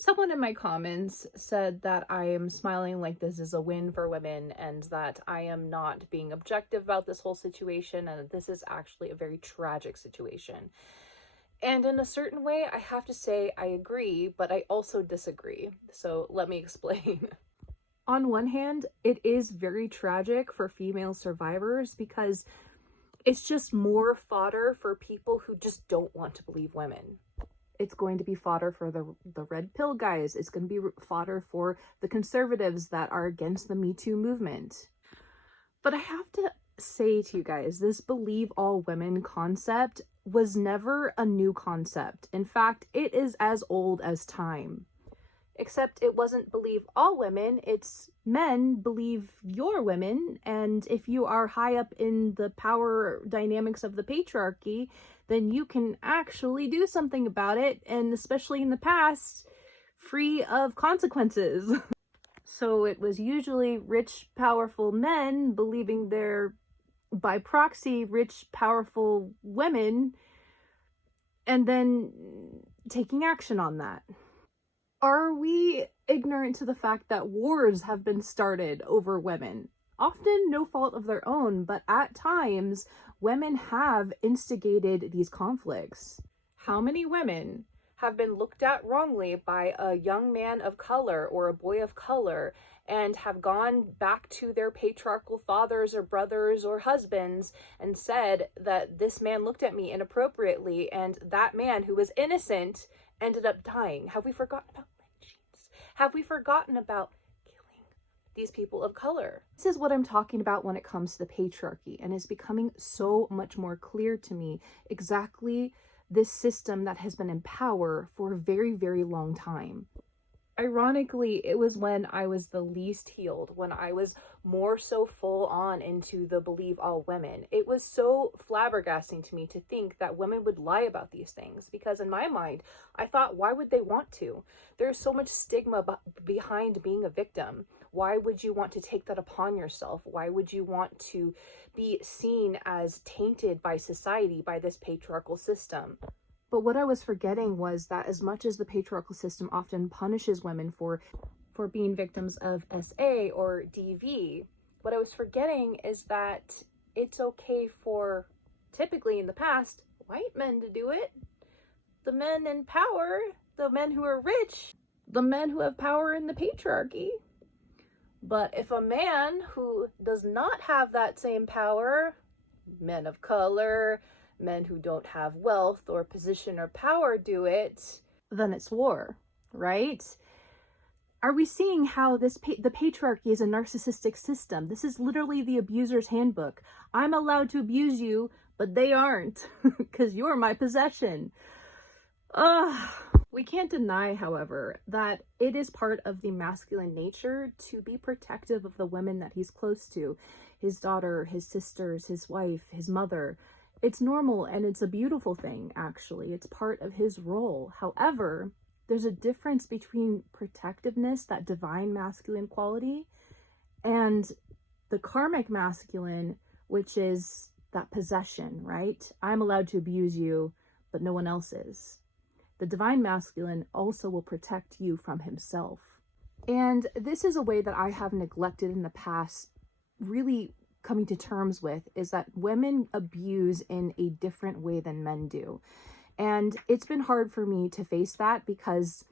Someone in my comments said that I am smiling like this is a win for women and that I am not being objective about this whole situation and that this is actually a very tragic situation. And in a certain way, I have to say I agree, but I also disagree. So let me explain. On one hand, it is very tragic for female survivors because it's just more fodder for people who just don't want to believe women. It's going to be fodder for the red pill guys. It's going to be fodder for the conservatives that are against the Me Too movement. But I have to say to you guys, this believe all women concept was never a new concept. In fact, it is as old as time. Except it wasn't believe all women, it's men believe your women, and if you are high up in the power dynamics of the patriarchy, then you can actually do something about it, and especially in the past, free of consequences. So it was usually rich, powerful men believing they're, by proxy, rich, powerful women, and then taking action on that. Are we ignorant to the fact that wars have been started over women? Often no fault of their own, but at times women have instigated these conflicts. How many women have been looked at wrongly by a young man of color or a boy of color and have gone back to their patriarchal fathers or brothers or husbands and said that this man looked at me inappropriately, and that man who was innocent ended up dying? Have we forgotten about lynchings? Have we forgotten about killing these people of color? This is what I'm talking about when it comes to the patriarchy, and it's becoming so much more clear to me exactly this system that has been in power for a very, very long time. Ironically, it was when I was the least healed, when I was more so full on into the believe all women. It was so flabbergasting to me to think that women would lie about these things, because in my mind, I thought, why would they want to? There's so much stigma behind being a victim. Why would you want to take that upon yourself? Why would you want to be seen as tainted by society, by this patriarchal system? But what I was forgetting was that as much as the patriarchal system often punishes women for being victims of SA or DV, what I was forgetting is that it's okay for, typically in the past, white men to do it. The men in power, the men who are rich, the men who have power in the patriarchy. But if a man who does not have that same power, men of color, men who don't have wealth or position or power do it, then it's war, right? Are we seeing how the patriarchy is a narcissistic system? This is literally the abuser's handbook. I'm allowed to abuse you, but they aren't, because you're my possession. We can't deny, however, that it is part of the masculine nature to be protective of the women that he's close to, his daughter, his sisters, his wife, his mother. It's normal, and it's a beautiful thing, actually. It's part of his role. However, there's a difference between protectiveness, that divine masculine quality, and the karmic masculine, which is that possession, right? I'm allowed to abuse you, but no one else is. The divine masculine also will protect you from himself. And this is a way that I have neglected in the past, really coming to terms with, is that women abuse in a different way than men do. And it's been hard for me to face that because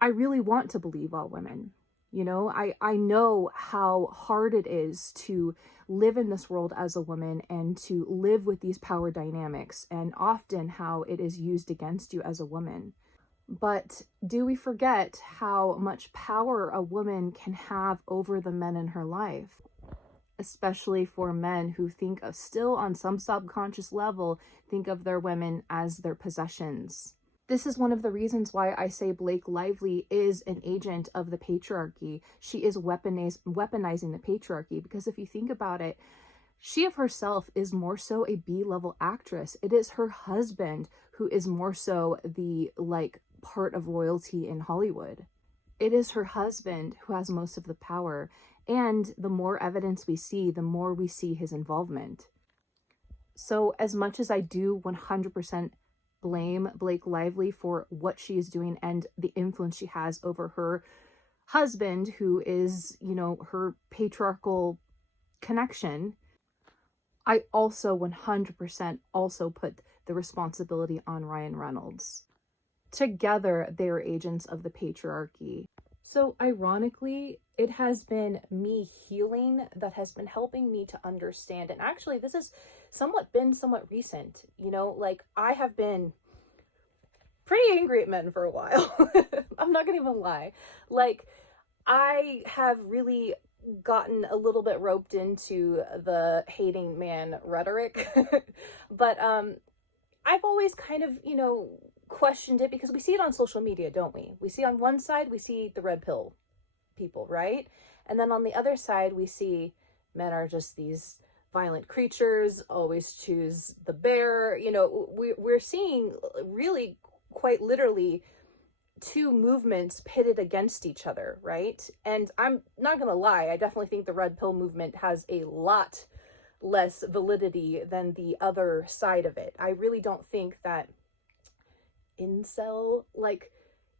I really want to believe all women. You know, I know how hard it is to live in this world as a woman and to live with these power dynamics, and often how it is used against you as a woman. But do we forget how much power a woman can have over the men in her life? Especially for men who think of, still on some subconscious level, think of their women as their possessions. This is one of the reasons why I say Blake Lively is an agent of the patriarchy. She is weaponizing the patriarchy, because if you think about it, she of herself is more so a B-level actress. It is her husband who is more so the, part of royalty in Hollywood. It is her husband who has most of the power, and the more evidence we see, the more we see his involvement. So as much as I do 100% blame Blake Lively for what she is doing and the influence she has over her husband, who is, you know, her patriarchal connection. I also 100% also put the responsibility on Ryan Reynolds. Together, they are agents of the patriarchy. So ironically, it has been me healing that has been helping me to understand. And actually, this has been somewhat recent. You know, like, I have been pretty angry at men for a while. I'm not gonna even lie. Like, I have really gotten a little bit roped into the hating man rhetoric. But I've always kind of, you know, questioned it, because we see it on social media, don't we? We see on one side, we see the red pill people, right? And then on the other side, we see men are just these violent creatures, always choose the bear. You know, we're seeing really quite literally two movements pitted against each other, right? And I'm not gonna lie, I definitely think the red pill movement has a lot less validity than the other side of it. I really don't think that incel, like,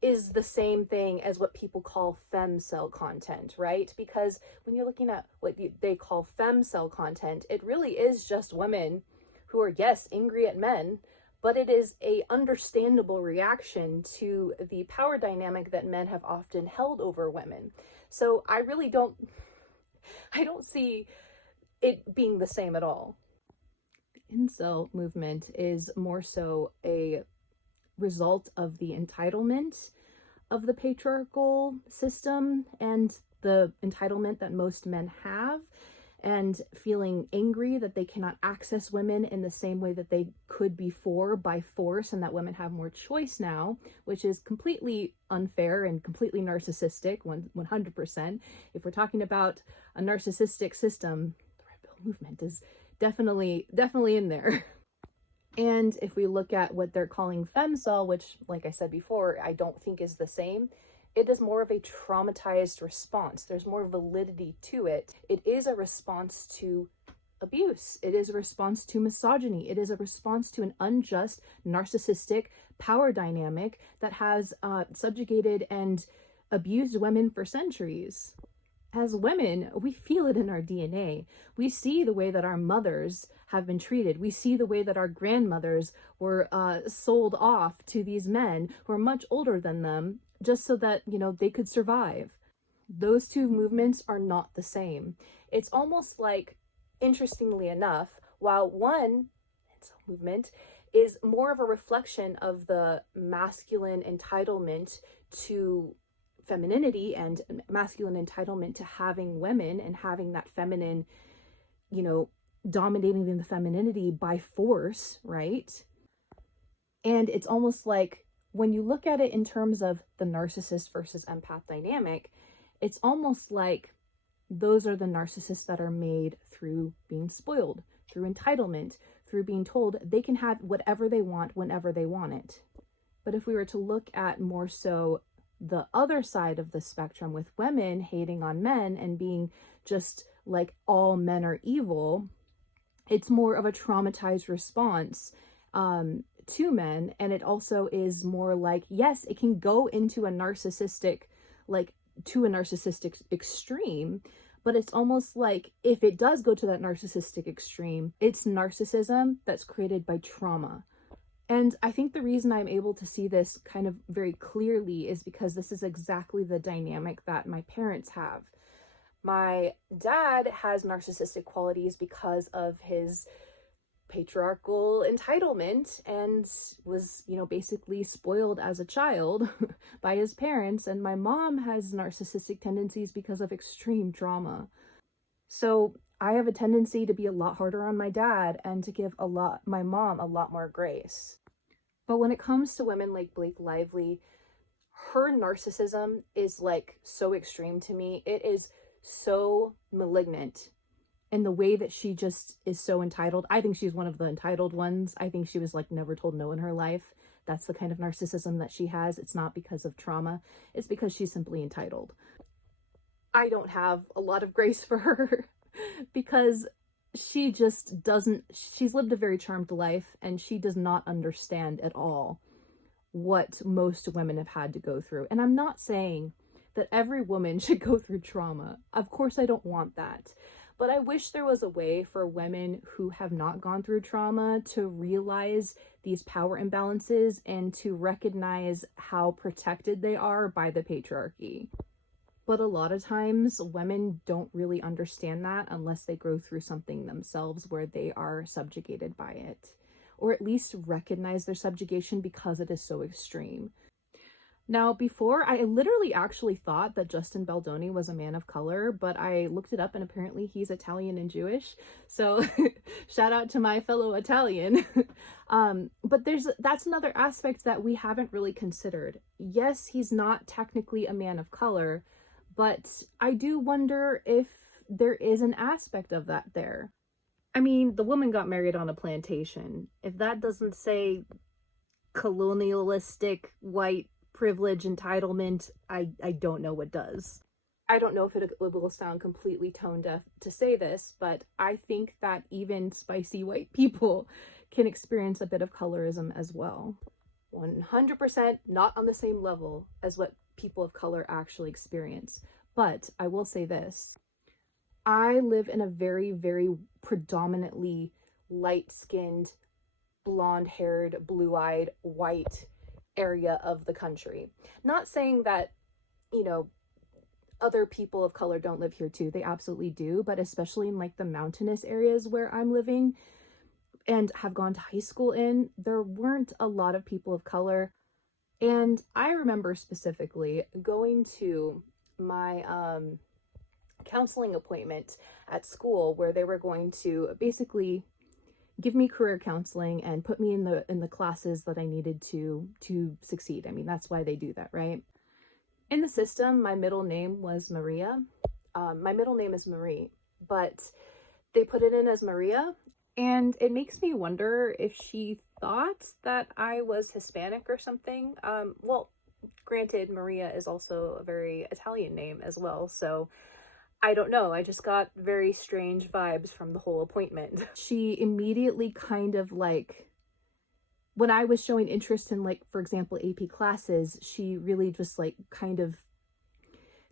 is the same thing as what people call femcel content, right? Because when you're looking at what they call femcel content, it really is just women who are, yes, angry at men, but it is a understandable reaction to the power dynamic that men have often held over women. So I don't see it being the same at all. The incel movement is more so a result of the entitlement of the patriarchal system and the entitlement that most men have, and feeling angry that they cannot access women in the same way that they could before by force, and that women have more choice now, which is completely unfair and completely narcissistic, 100%. If we're talking about a narcissistic system, the red pill movement is definitely in there. And if we look at what they're calling femcel, which, like I said before, I don't think is the same, it is more of a traumatized response. There's more validity to it. It is a response to abuse. It is a response to misogyny. It is a response to an unjust, narcissistic power dynamic that has subjugated and abused women for centuries. As women, we feel it in our DNA. We see the way that our mothers have been treated. We see the way that our grandmothers were sold off to these men who are much older than them, just so that, you know, they could survive. Those two movements are not the same. It's almost like, interestingly enough, while one movement is more of a reflection of the masculine entitlement to femininity and masculine entitlement to having women and having that feminine, you know, dominating the femininity by force, right? And it's almost like, when you look at it in terms of the narcissist versus empath dynamic, it's almost like those are the narcissists that are made through being spoiled, through entitlement, through being told they can have whatever they want whenever they want it. But if we were to look at more so the other side of the spectrum, with women hating on men and being just like all men are evil, it's more of a traumatized response to men. And it also is more like, yes, it can go into a narcissistic, like to a narcissistic extreme, but it's almost like if it does go to that narcissistic extreme, it's narcissism that's created by trauma. And I think the reason I'm able to see this kind of very clearly is because this is exactly the dynamic that my parents have. My dad has narcissistic qualities because of his patriarchal entitlement and was, you know, basically spoiled as a child by his parents. And my mom has narcissistic tendencies because of extreme trauma. So I have a tendency to be a lot harder on my dad and to give my mom a lot more grace. But when it comes to women like Blake Lively, her narcissism is like so extreme to me. It is so malignant in the way that she just is so entitled. I think she's one of the entitled ones. I think she was like never told no in her life. That's the kind of narcissism that she has. It's not because of trauma. It's because she's simply entitled. I don't have a lot of grace for her because she just doesn't, she's lived a very charmed life, and she does not understand at all what most women have had to go through. And I'm not saying that every woman should go through trauma. Of course, I don't want that. But I wish there was a way for women who have not gone through trauma to realize these power imbalances and to recognize how protected they are by the patriarchy. But a lot of times, women don't really understand that unless they go through something themselves where they are subjugated by it, or at least recognize their subjugation because it is so extreme. Now, before, I literally actually thought that Justin Baldoni was a man of color, but I looked it up and apparently he's Italian and Jewish. So shout out to my fellow Italian. But that's another aspect that we haven't really considered. Yes, he's not technically a man of color, but I do wonder if there is an aspect of that there. I mean, the woman got married on a plantation. If that doesn't say colonialistic white privilege entitlement, I don't know what does. I don't know if it will sound completely tone deaf to say this, but I think that even spicy white people can experience a bit of colorism as well. 100% not on the same level as what people of color actually experience. But I will say this. I live in a very, very predominantly light-skinned, blonde-haired, blue-eyed, white area of the country. Not saying that, you know, other people of color don't live here too. They absolutely do, but especially in like the mountainous areas where I'm living and have gone to high school in, there weren't a lot of people of color. And I remember specifically going to my counseling appointment at school where they were going to basically give me career counseling and put me in the classes that I needed to succeed. I mean, that's why they do that, right? In the system, my middle name was Maria. My middle name is Marie, but they put it in as Maria, and it makes me wonder if she thought that I was Hispanic or something. Well, granted, Maria is also a very Italian name as well, so I don't know. I just got very strange vibes from the whole appointment. She immediately kind of like, when I was showing interest in, like, for example, AP classes, she really just like kind of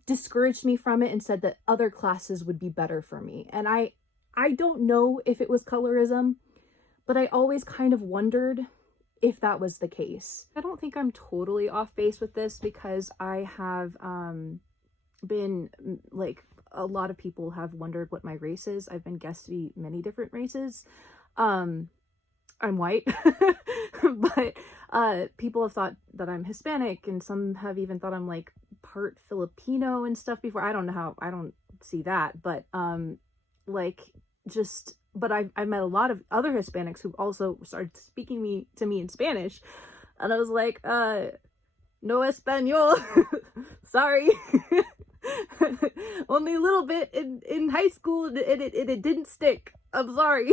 discouraged me from it and said that other classes would be better for me. And I don't know if it was colorism, but I always kind of wondered if that was the case. I don't think I'm totally off base with this because I have been like, a lot of people have wondered what my race is. I've been guessed to be many different races. I'm white, but people have thought that I'm Hispanic, and some have even thought I'm like part Filipino and stuff before. I don't know how, I don't see that, but like just, but I've met a lot of other Hispanics who also started speaking to me in Spanish, and I was like, no Espanol, sorry. Only a little bit in high school, and it didn't stick. I'm sorry.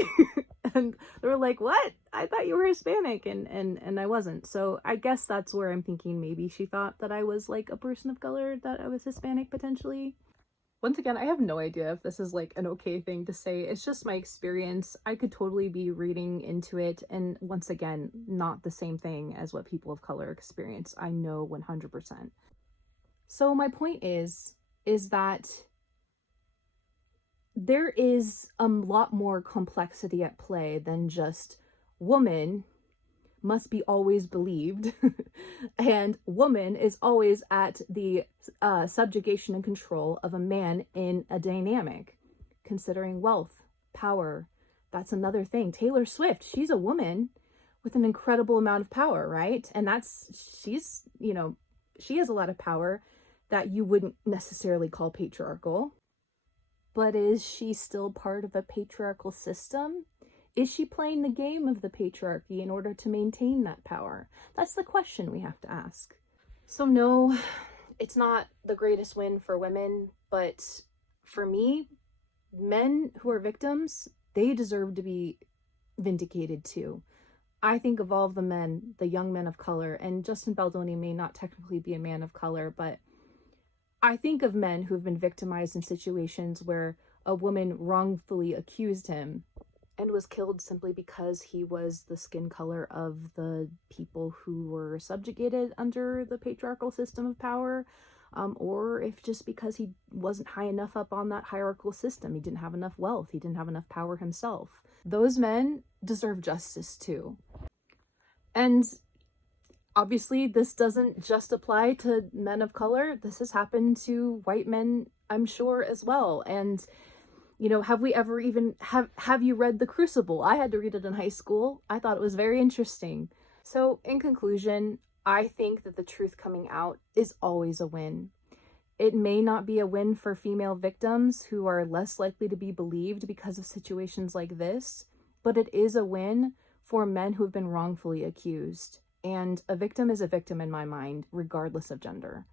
And they were like, what? I thought you were Hispanic, and I wasn't. So I guess that's where I'm thinking maybe she thought that I was like a person of color, that I was Hispanic potentially. Once again, I have no idea if this is like an okay thing to say. It's just my experience. I could totally be reading into it, and once again, not the same thing as what people of color experience. I know 100%. So my point is that there is a lot more complexity at play than just woman must be always believed and woman is always at the subjugation and control of a man in a dynamic. Considering wealth, power, that's another thing. Taylor Swift, she's a woman with an incredible amount of power, right? And she's, you know, she has a lot of power that you wouldn't necessarily call patriarchal. But is she still part of a patriarchal system? Is she playing the game of the patriarchy in order to maintain that power? That's the question we have to ask. So no, it's not the greatest win for women, but for me, men who are victims, they deserve to be vindicated too. I think of all of the men, the young men of color, and Justin Baldoni may not technically be a man of color, but I think of men who have been victimized in situations where a woman wrongfully accused him and was killed simply because he was the skin color of the people who were subjugated under the patriarchal system of power, or if just because he wasn't high enough up on that hierarchical system. He didn't have enough wealth, he didn't have enough power himself. Those men deserve justice too. And obviously, this doesn't just apply to men of color. This has happened to white men, I'm sure, as well. And you know, have we ever even have you read The Crucible? I had to read it in high school. I thought it was very interesting. So in conclusion, I think that the truth coming out is always a win. It may not be a win for female victims who are less likely to be believed because of situations like this, but it is a win for men who have been wrongfully accused. And a victim is a victim in my mind, regardless of gender.